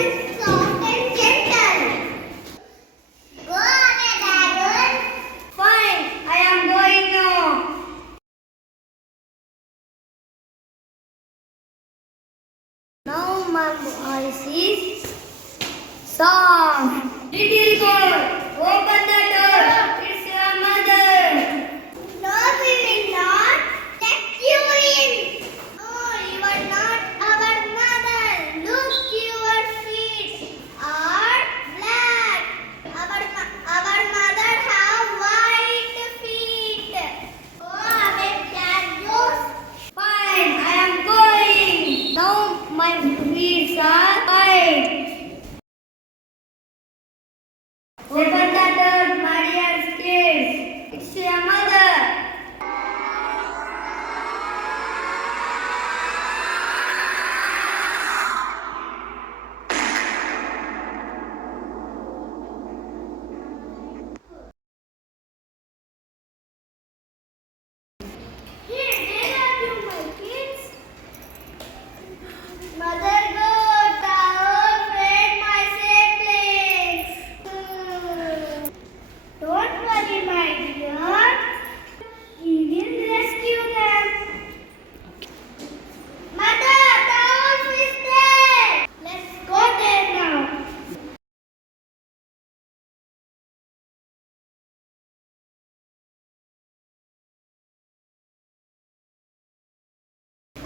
is soft and gentle. Go away, dragon. Fine, I am going now. Now my voice is soft. Little boy, open the door. It's your mother. No, we will not take you in. No, you are not our mother. Look, your feet are black. Our mother have white feet. Go away, Darius. Fine, I am going. Now my feet are white. Open the door, my dear kids. It's your mother. Here, where are you, my kids? Mother goat, our friend, my siblings. Don't worry, my dear. We will rescue them. Mother, the wolf is there. Let's go there now.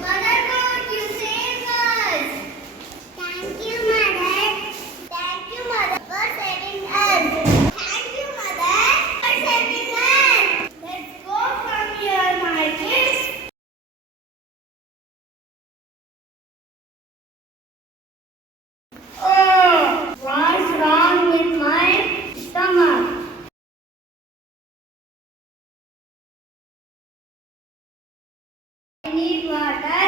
Mother goat, you saved us. Thank you, Mother. Thank you, Mother, for saving us. Thank you, Mother, for saving us. Let's go from here, my kids. Oh, what's wrong with my stomach? I need water.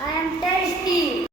I am thirsty.